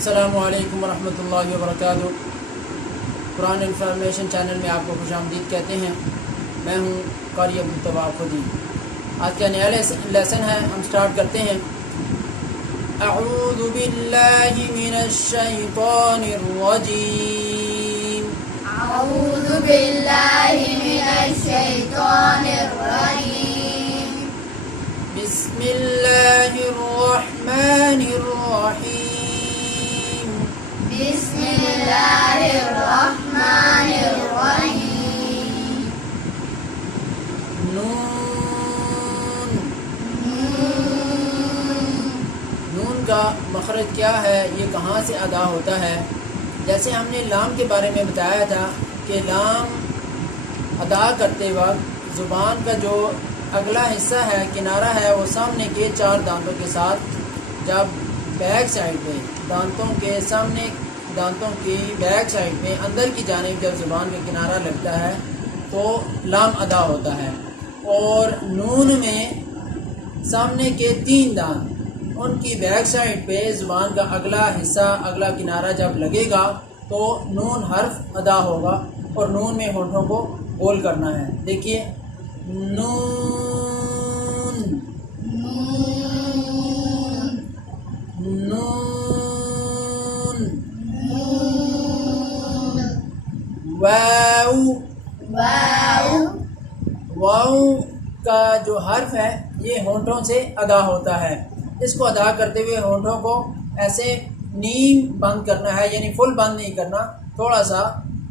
السلام علیکم ورحمۃ اللہ وبرکاتہ۔ قرآن انفارمیشن چینل میں آپ کو خوش آمدید کہتے ہیں۔ میں ہوں قاری عبدالتواب خودی۔ آج کا نیا لیسن ہے، ہم سٹارٹ کرتے ہیں۔ اعوذ باللہ من الشیطان الرجیم۔ اعوذ باللہ من الشیطان الرجیم۔ بسم اللہ الرحمن الرحیم۔ بسم اللہ الرحمن الرحیم۔ نون۔ نون کا مخرج کیا ہے، یہ کہاں سے ادا ہوتا ہے؟ جیسے ہم نے لام کے بارے میں بتایا تھا کہ لام ادا کرتے وقت زبان کا جو اگلا حصہ ہے، کنارہ ہے، وہ سامنے کے 4 دانتوں کے ساتھ جب بیک سائڈ پہ دانتوں کے سامنے، دانتوں کی بیک سائڈ میں اندر کی جانب جب زبان کا کنارہ لگتا ہے تو لام ادا ہوتا ہے۔ اور نون میں سامنے کے 3 دانت، ان کی بیک سائڈ پہ زبان کا اگلا حصہ، اگلا کنارہ جب لگے گا تو نون حرف ادا ہوگا، اور نون میں ہونٹوں کو گول کرنا ہے۔ دیکھیے، نون، نون، واو۔ واو۔ واو کا جو حرف ہے یہ ہونٹوں سے ادا ہوتا ہے۔ اس کو ادا کرتے ہوئے ہونٹوں کو ایسے نیم بند کرنا ہے، یعنی فل بند نہیں کرنا، تھوڑا سا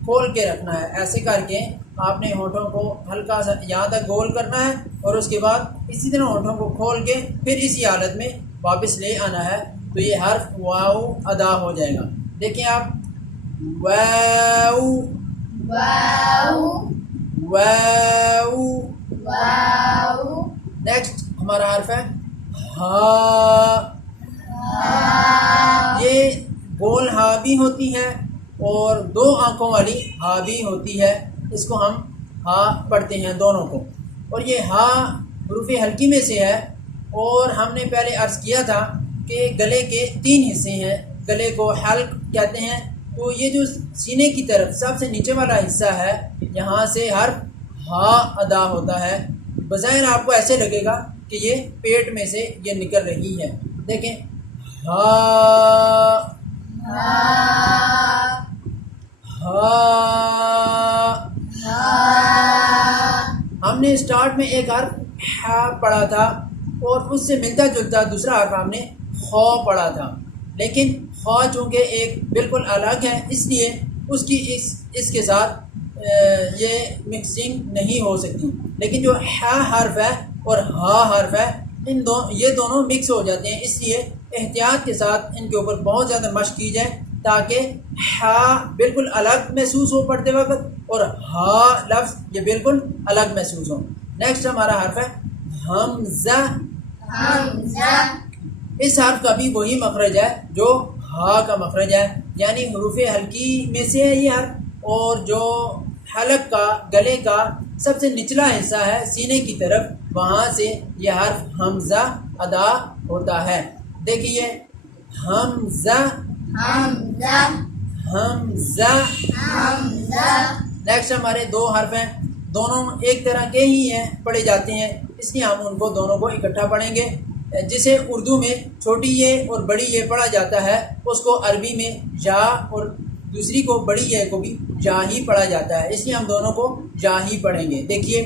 کھول کے رکھنا ہے۔ ایسے کر کے آپ نے ہونٹوں کو ہلکا سا یہاں تک گول کرنا ہے، اور اس کے بعد اسی طرح ہونٹوں کو کھول کے پھر اسی حالت میں واپس لے آنا ہے، تو یہ حرف واو ادا ہو جائے گا۔ دیکھیں آپ، واو، واو، واو۔ واو۔ نیکسٹ ہمارا حرف ہے ہا۔ ہا۔ یہ گول ہا بھی ہوتی ہے اور 2 آنکھوں والی ہا بھی ہوتی ہے، اس کو ہم ہا پڑھتے ہیں دونوں کو۔ اور یہ ہا حروف ہلکی میں سے ہے، اور ہم نے پہلے عرض کیا تھا کہ گلے کے 3 حصے ہیں، گلے کو حلق کہتے ہیں۔ تو یہ جو سینے کی طرف سب سے نیچے والا حصہ ہے، یہاں سے حرف ہا ادا ہوتا ہے۔ بظاہر آپ کو ایسے لگے گا کہ یہ پیٹ میں سے یہ نکل رہی ہے۔ دیکھیں، ہا، ہا۔ ہا۔ ہا۔ ہم نے سٹارٹ میں ایک حرف ہا پڑھا تھا، اور اس سے ملتا جلتا دوسرا حرف ہم نے خو پڑھا تھا، لیکن خو چونکہ ایک بالکل الگ ہے، اس لیے اس کی اس کے ساتھ یہ مکسنگ نہیں ہو سکتی۔ لیکن جو ہا حرف ہے اور ہا حرف ہے، یہ دونوں مکس ہو جاتے ہیں، اس لیے احتیاط کے ساتھ ان کے اوپر بہت زیادہ مشق کی جائے تاکہ ہا بالکل الگ محسوس ہو پڑھتے وقت، اور ہا لفظ یہ بالکل الگ محسوس ہو۔ نیکسٹ ہمارا حرف ہے حمزہ۔ حمزہ۔ اس حرف کا بھی وہی مخرج ہے جو ہا کا مخرج ہے، یعنی حروف ہلکی میں سے ہے یہ حرف، اور جو حلق کا، گلے کا سب سے نچلا حصہ ہے سینے کی طرف، وہاں سے یہ حرف حمزہ ادا ہوتا ہے۔ دیکھیے، حمزہ، حمزہ، حمزہ۔ حمزہ۔ نیکسٹ ہمارے 2 حرف ہیں، دونوں ایک طرح کے ہی ہیں، پڑھے جاتے ہیں، اس لیے ہم ان کو دونوں کو اکٹھا پڑھیں گے۔ جسے اردو میں چھوٹی یہ اور بڑی یہ پڑھا جاتا ہے، اس کو عربی میں یا، اور دوسری کو بڑی یہ کو بھی یا ہی پڑھا جاتا ہے، اس لیے ہم دونوں کو یا ہی پڑھیں گے۔ دیکھیے،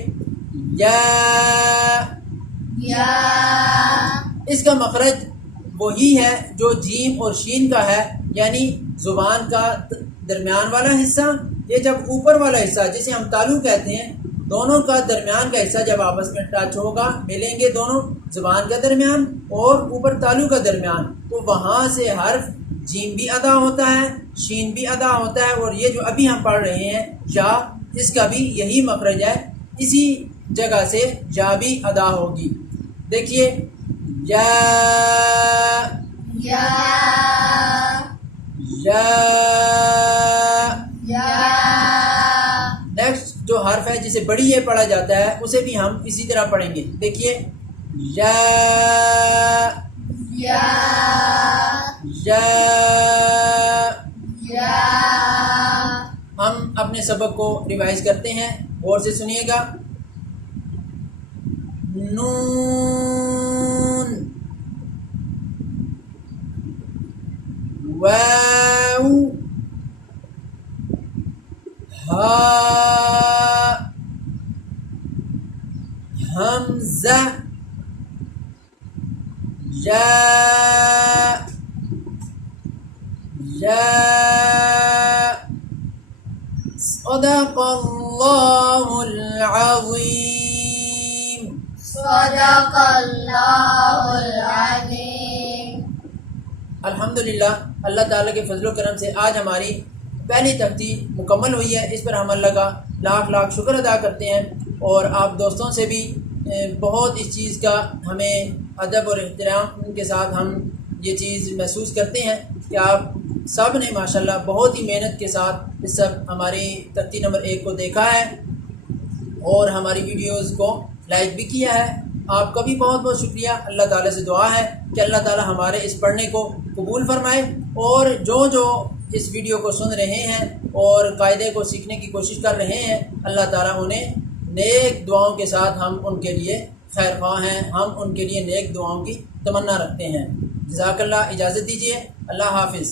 یا۔ یا۔ اس کا مخرج وہی ہے جو جیم اور شین کا ہے، یعنی زبان کا درمیان والا حصہ، یہ جب اوپر والا حصہ جسے ہم تالو کہتے ہیں، دونوں کا درمیان کا حصہ جب آپس میں ٹچ ہوگا، ملیں گے دونوں، زبان کا درمیان اور اوپر تالو کا درمیان، تو وہاں سے حرف جیم بھی ادا ہوتا ہے، شین بھی ادا ہوتا ہے، اور یہ جو ابھی ہم پڑھ رہے ہیں یا، اس کا بھی یہی مخرج ہے، اسی جگہ سے یا بھی ادا ہوگی۔ دیکھیے، یا، یا۔ یا۔ یا۔ نیکسٹ جو حرف ہے جسے بڑی یہ پڑھا جاتا ہے، اسے بھی ہم اسی طرح پڑھیں گے۔ دیکھیے، یا، یا یا اپنے سبق کو ریوائز کرتے ہیں، غور سے سنیے گا۔ نون، واو، ہا، حمزہ، یا، یا۔ صدق اللہ العظیم۔ صدق اللہ العظیم۔ الحمدللہ، اللہ تعالیٰ کے فضل و کرم سے آج ہماری پہلی تختی مکمل ہوئی ہے۔ اس پر ہم اللہ کا لاکھ لاکھ شکر ادا کرتے ہیں، اور آپ دوستوں سے بھی بہت اس چیز کا ہمیں ادب اور احترام کے ساتھ ہم یہ چیز محسوس کرتے ہیں کہ آپ سب نے ماشاءاللہ بہت ہی محنت کے ساتھ اس سب ہماری تختی نمبر 1 کو دیکھا ہے اور ہماری ویڈیوز کو لائک بھی کیا ہے۔ آپ کا بھی بہت بہت شکریہ۔ اللہ تعالیٰ سے دعا ہے کہ اللہ تعالیٰ ہمارے اس پڑھنے کو قبول فرمائے، اور جو اس ویڈیو کو سن رہے ہیں اور قاعدے کو سیکھنے کی کوشش کر رہے ہیں، اللہ تعالیٰ انہیں نیک دعاؤں کے ساتھ ہم ان کے لیے خیر خواہ ہیں، ہم ان کے لیے نیک دعاؤں کی تمنا رکھتے ہیں۔ جزاک اللہ، اجازت دیجیے، اللہ حافظ۔